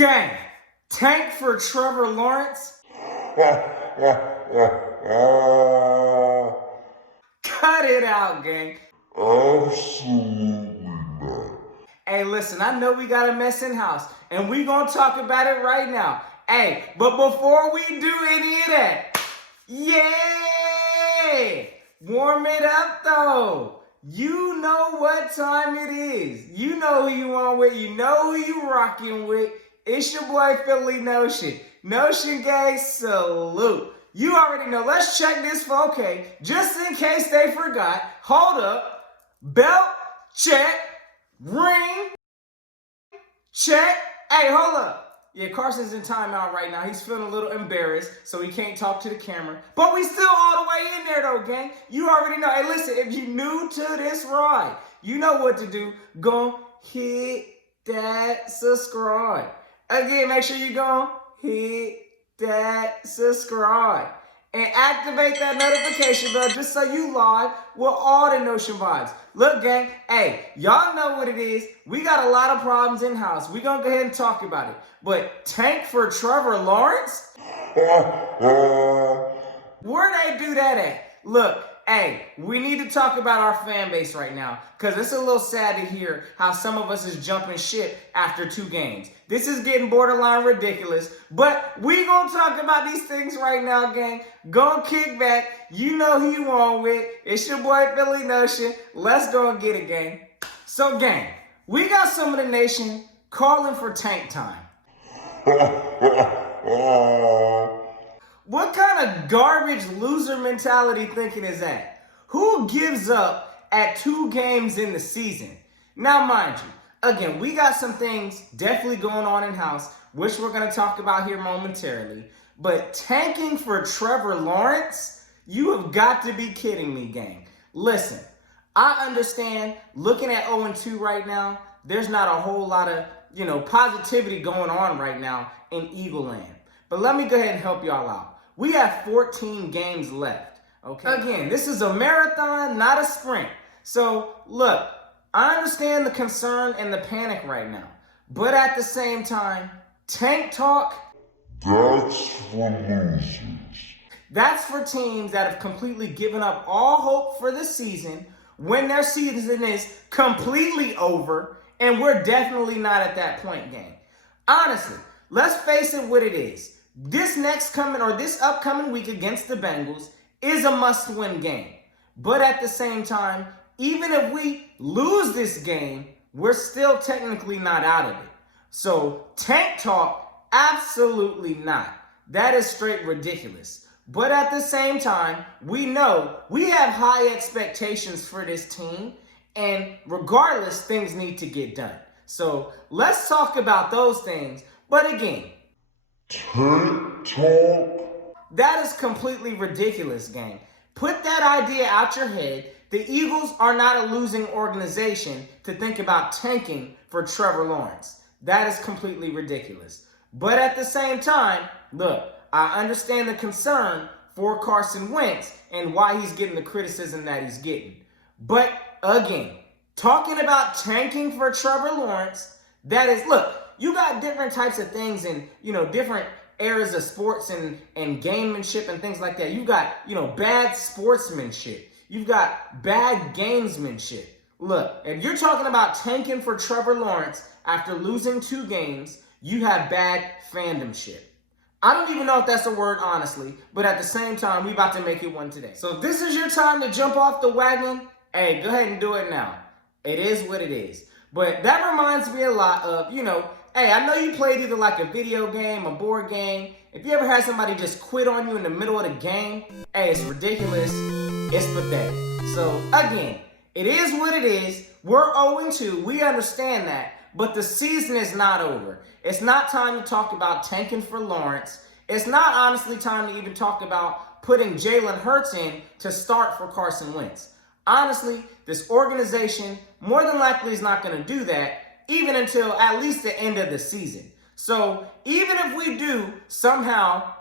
Gang, tank for Trevor Lawrence? Cut it out, gang. Absolutely not. Hey, listen, I know we got a mess in house, and we gonna talk about it right now. Hey, but before we do any of that, yay! Warm it up, though. You know what time it is. You know who you on with. You know who you rocking with. It's your boy, phillynotion. Notion gang, salute. You already know. Let's check this for okay. Just in case they forgot. Hold up. Belt, check. Ring, check. Hey, hold up. Yeah, Carson's in timeout right now. He's feeling a little embarrassed, so he can't talk to the camera. But we still all the way in there, though, gang. You already know. Hey, listen, if you new to this ride, you know what to do. Go hit that subscribe. Again, make sure you go hit that subscribe. And activate that notification bell just so you live with all the Notion vibes. Look, gang, hey, y'all know what it is. We got a lot of problems in-house. We're going to go ahead and talk about it. But tank for Trevor Lawrence? Where they do that at? Look, hey, we need to talk about our fan base right now because it's a little sad to hear how some of us is jumping ship after 2 games. This is getting borderline ridiculous, but we gonna talk about these things right now, gang. Go kick back. You know who you on with. It's your boy, phillynotion. Let's go and get it, gang. So, gang, we got some of the nation calling for tank time. What kind of garbage loser mentality thinking is that? Who gives up at 2 games in the season? Now, mind you, again, we got some things definitely going on in-house, which we're going to talk about here momentarily. But tanking for Trevor Lawrence? You have got to be kidding me, gang. Listen, I understand looking at 0-2 right now, there's not a whole lot of, positivity going on right now in Eagle Land. But let me go ahead and help y'all out. We have 14 games left, okay? Again, this is a marathon, not a sprint. So, look, I understand the concern and the panic right now. But at the same time, tank talk, That's for losers. that's for teams that have completely given up all hope for the season when their season is completely over, and we're definitely not at that point, gang. Honestly, let's face it what it is. This upcoming week against the Bengals is a must-win game. But at the same time, even if we lose this game, we're still technically not out of it. So tank talk, absolutely not. That is straight ridiculous. But at the same time, we know we have high expectations for this team, and regardless, things need to get done. So let's talk about those things. But again, Tank talk? that is completely ridiculous, gang. Put that idea out your head. The Eagles are not a losing organization to think about tanking for Trevor Lawrence. That is completely ridiculous. But at the same time, look, I understand the concern for Carson Wentz and why he's getting the criticism that he's getting. But again, talking about tanking for Trevor Lawrence, that is, look, you got different types of things in, different areas of sports and gamemanship and things like that. You've got, bad sportsmanship. You've got bad gamesmanship. Look, if you're talking about tanking for Trevor Lawrence after losing 2 games, you have bad fandomship. I don't even know if that's a word, honestly, but at the same time, we about to make it one today. So if this is your time to jump off the wagon, hey, go ahead and do it now. It is what it is. But that reminds me a lot of, hey, I know you played either like a video game, a board game. If you ever had somebody just quit on you in the middle of the game, hey, it's ridiculous. It's pathetic. So, again, it is what it is. We're 0-2. We understand that. But the season is not over. It's not time to talk about tanking for Lawrence. It's not honestly time to even talk about putting Jalen Hurts in to start for Carson Wentz. Honestly, this organization more than likely is not going to do that even until at least the end of the season. So even if we do somehow,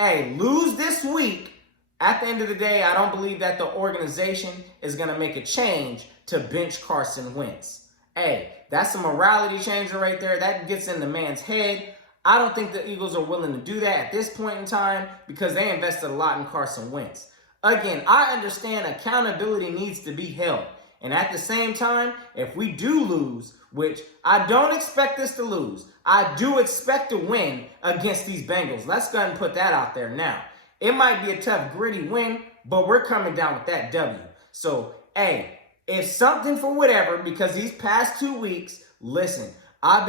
lose this week, at the end of the day, I don't believe that the organization is going to make a change to bench Carson Wentz. Hey, that's a morality changer right there. That gets in the man's head. I don't think the Eagles are willing to do that at this point in time because they invested a lot in Carson Wentz. Again, I understand accountability needs to be held. And at the same time, if we do lose, which I don't expect us to lose, I do expect to win against these Bengals. Let's go ahead and put that out there now. It might be a tough, gritty win, but we're coming down with that W. So, hey, if something for whatever, because these past 2 weeks, listen, I've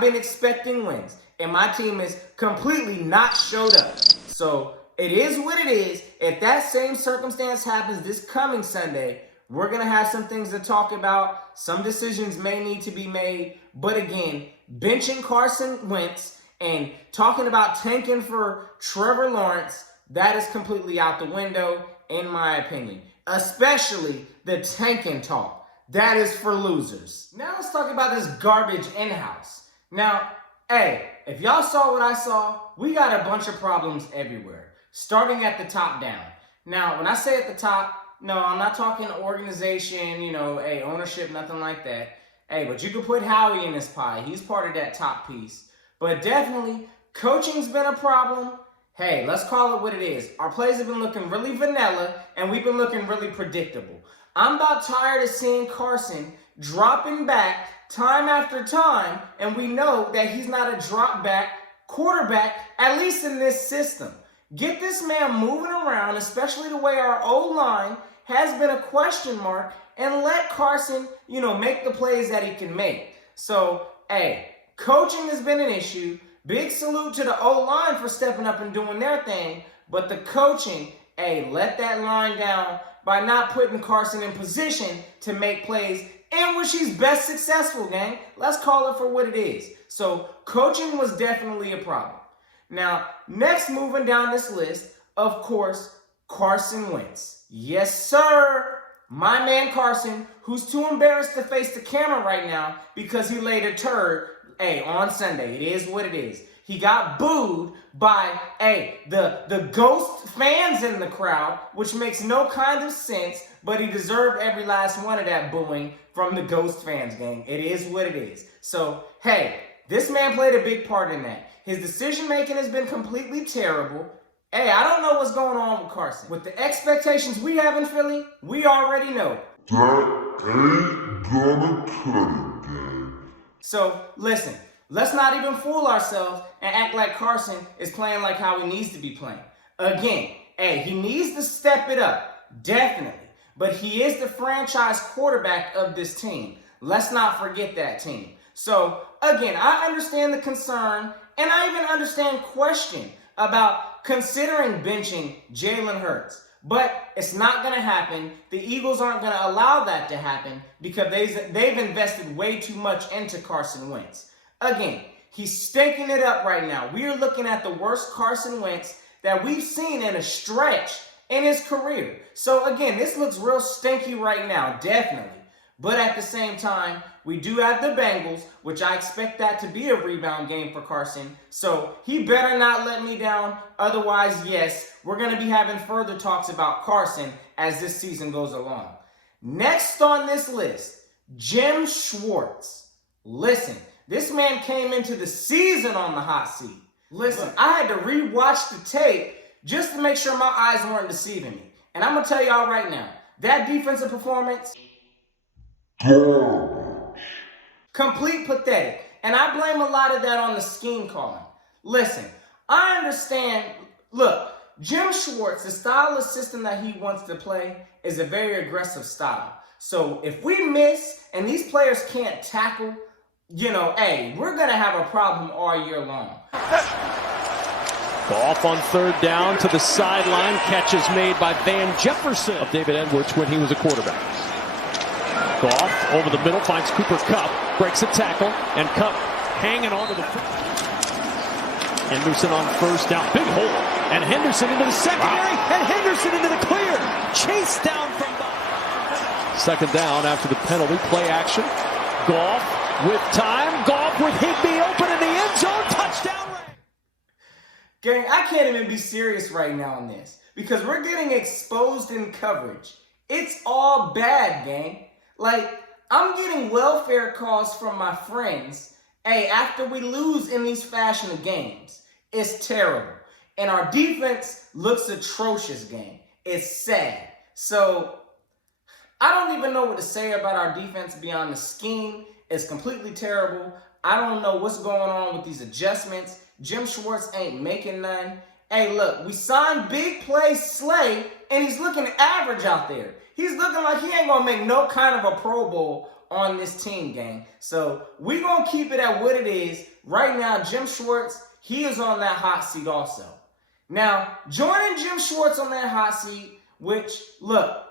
been expecting wins, and my team is completely not showed up. So it is what it is. If that same circumstance happens this coming Sunday, we're going to have some things to talk about. Some decisions may need to be made. But again, benching Carson Wentz and talking about tanking for Trevor Lawrence, that is completely out the window, in my opinion. Especially the tanking talk. That is for losers. Now let's talk about this garbage in-house. Now, hey, if y'all saw what I saw, we got a bunch of problems everywhere, starting at the top down. Now, when I say at the top, no, I'm not talking organization, hey, ownership, nothing like that. Hey, but you can put Howie in this pie. He's part of that top piece. But definitely, coaching's been a problem. Hey, let's call it what it is. Our plays have been looking really vanilla, and we've been looking really predictable. I'm about tired of seeing Carson dropping back time after time, and we know that he's not a drop back quarterback, at least in this system. Get this man moving around, especially the way our O-line has been a question mark, and let Carson, make the plays that he can make. So, hey, coaching has been an issue. Big salute to the O-line for stepping up and doing their thing, but the coaching, hey, let that line down by not putting Carson in position to make plays in which he's best successful, gang. Let's call it for what it is. So, coaching was definitely a problem. Now, next moving down this list, of course, Carson Wentz. Yes, sir. My man Carson, who's too embarrassed to face the camera right now because he laid a turd, on Sunday. It is what it is. He got booed by, the ghost fans in the crowd, which makes no kind of sense, but he deserved every last one of that booing from the ghost fans, gang. It is what it is. So, hey, this man played a big part in that. His decision-making has been completely terrible. Hey, I don't know what's going on with Carson. With the expectations we have in Philly, we already know. That ain't gonna cut it, gang. So, listen, let's not even fool ourselves and act like Carson is playing like how he needs to be playing. Again, he needs to step it up, definitely. But he is the franchise quarterback of this team. Let's not forget that team. So, again, I understand the concern, and I even understand question about considering benching Jalen Hurts. But it's not going to happen. The Eagles aren't going to allow that to happen because they've invested way too much into Carson Wentz. Again, he's stinking it up right now. We are looking at the worst Carson Wentz that we've seen in a stretch in his career. So again, this looks real stinky right now, definitely. But at the same time, we do have the Bengals, which I expect that to be a rebound game for Carson. So he better not let me down. Otherwise, yes, we're going to be having further talks about Carson as this season goes along. Next on this list, Jim Schwartz. Listen, this man came into the season on the hot seat. Listen, I had to rewatch the tape just to make sure my eyes weren't deceiving me. And I'm going to tell y'all right now, that defensive performance, Garbage. complete pathetic. And I blame a lot of that on the scheme calling. Listen, I understand. Look, Jim Schwartz, the style of system that he wants to play is a very aggressive style. So if we miss and these players can't tackle, we're going to have a problem all year long. Off on third down to the sideline. Catch is made by Van Jefferson of David Edwards when he was a quarterback. Goff over the middle, finds Cooper Kupp, breaks a tackle, and Kupp hanging onto the Henderson on first down, big hole, and Henderson into the secondary, and Henderson into the clear, chase down from behind. Second down after the penalty, play action, Goff with time, Goff with Higbee open in the end zone, touchdown. Gang, I can't even be serious right now on this because we're getting exposed in coverage. It's all bad, gang. Like, I'm getting welfare calls from my friends. Hey, after we lose in these fashion of games, it's terrible. And our defense looks atrocious, gang. It's sad. So, I don't even know what to say about our defense beyond the scheme. It's completely terrible. I don't know what's going on with these adjustments. Jim Schwartz ain't making none. Hey, look, we signed Big Play Slay, and he's looking average out there. He's looking like he ain't going to make no kind of a Pro Bowl on this team, gang. So we going to keep it at what it is. Right now, Jim Schwartz, he is on that hot seat also. Now, joining Jim Schwartz on that hot seat, which, look,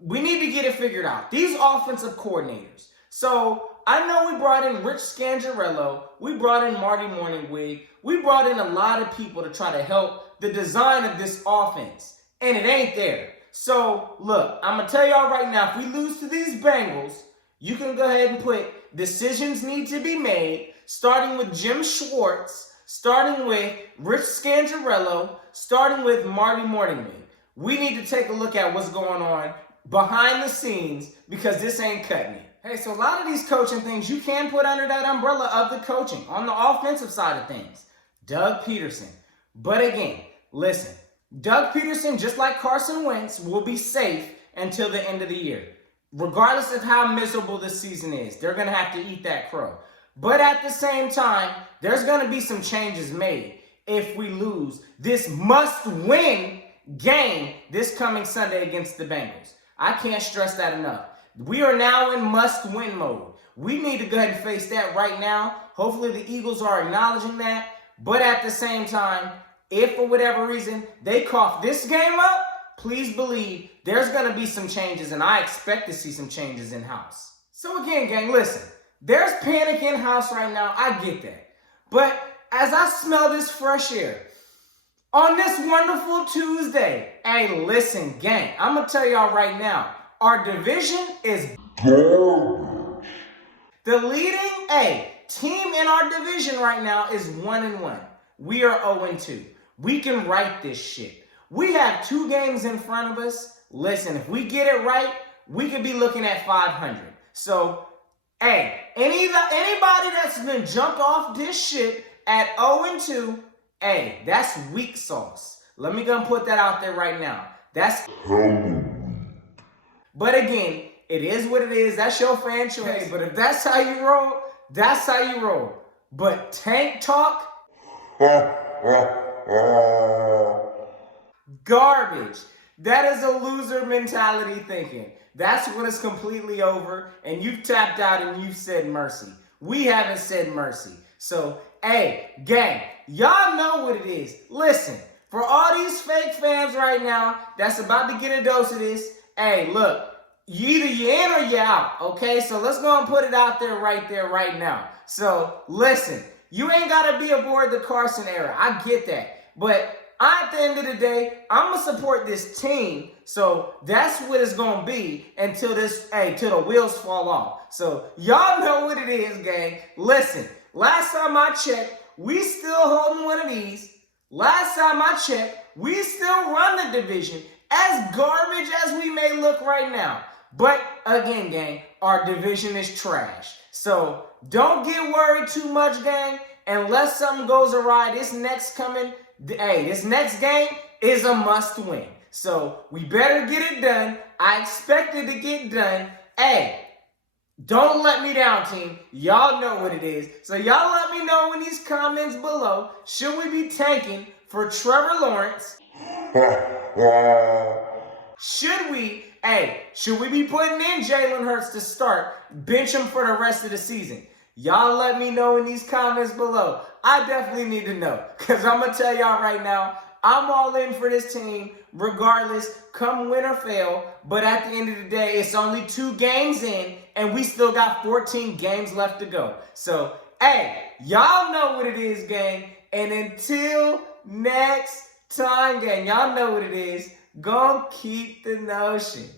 we need to get it figured out. These offensive coordinators. So I know we brought in Rich Scangarello. We brought in Marty Morningwig. We brought in a lot of people to try to help the design of this offense. And it ain't there. So, look, I'm going to tell y'all right now, if we lose to these Bengals, you can go ahead and put decisions need to be made, starting with Jim Schwartz, starting with Rich Scangarello, starting with Marty Morningwig. We need to take a look at what's going on behind the scenes because this ain't cutting it. Hey, so a lot of these coaching things you can put under that umbrella of the coaching on the offensive side of things. Doug Peterson. But again, listen, Doug Peterson, just like Carson Wentz, will be safe until the end of the year. Regardless of how miserable this season is, they're going to have to eat that crow. But at the same time, there's going to be some changes made if we lose this must-win game this coming Sunday against the Bengals. I can't stress that enough. We are now in must-win mode. We need to go ahead and face that right now. Hopefully the Eagles are acknowledging that. But at the same time, if for whatever reason they cough this game up, please believe there's going to be some changes, and I expect to see some changes in-house. So again, gang, listen. There's panic in-house right now. I get that. But as I smell this fresh air, on this wonderful Tuesday, hey, listen, gang, I'm going to tell y'all right now, our division is Garbage. the leading team in our division right now is 1-1. We are 0-2. We can right this shit. We have 2 games in front of us. Listen, if we get it right, we could be looking at 500. So, hey, anybody that's been jumped off this shit at 0-2, hey, that's weak sauce. Let me go and put that out there right now. That's But again, it is what it is. That's your fan choice. Hey, but if that's how you roll, that's how you roll. But tank talk, garbage. That is a loser mentality thinking. That's when it's completely over and you've tapped out and you've said mercy. We haven't said mercy. So, hey, gang, y'all know what it is. Listen, for all these fake fans right now that's about to get a dose of this, hey, look, either you're in or you're out, okay? So let's go and put it out there, right now. So, listen, you ain't got to be aboard the Carson era. I get that. But at the end of the day, I'm going to support this team. So that's what it's going to be until till the wheels fall off. So y'all know what it is, gang. Listen, last time I checked, we still holding one of these. Last time I checked, we still run the division, as garbage as we may look right now. But again, gang, our division is trash. So don't get worried too much, gang. Unless something goes awry, this next game is a must win. So we better get it done. I expect it to get done. Hey, don't let me down, team. Y'all know what it is. So y'all let me know in these comments below. Should we be tanking for Trevor Lawrence? Should we be putting in Jalen Hurts to start? Bench him for the rest of the season. Y'all let me know in these comments below. I definitely need to know. Because I'm going to tell y'all right now, I'm all in for this team, regardless, come win or fail. But at the end of the day, it's only 2 games in, and we still got 14 games left to go. So, hey, y'all know what it is, gang. And until next time, gang, y'all know what it is. Go keep the notion.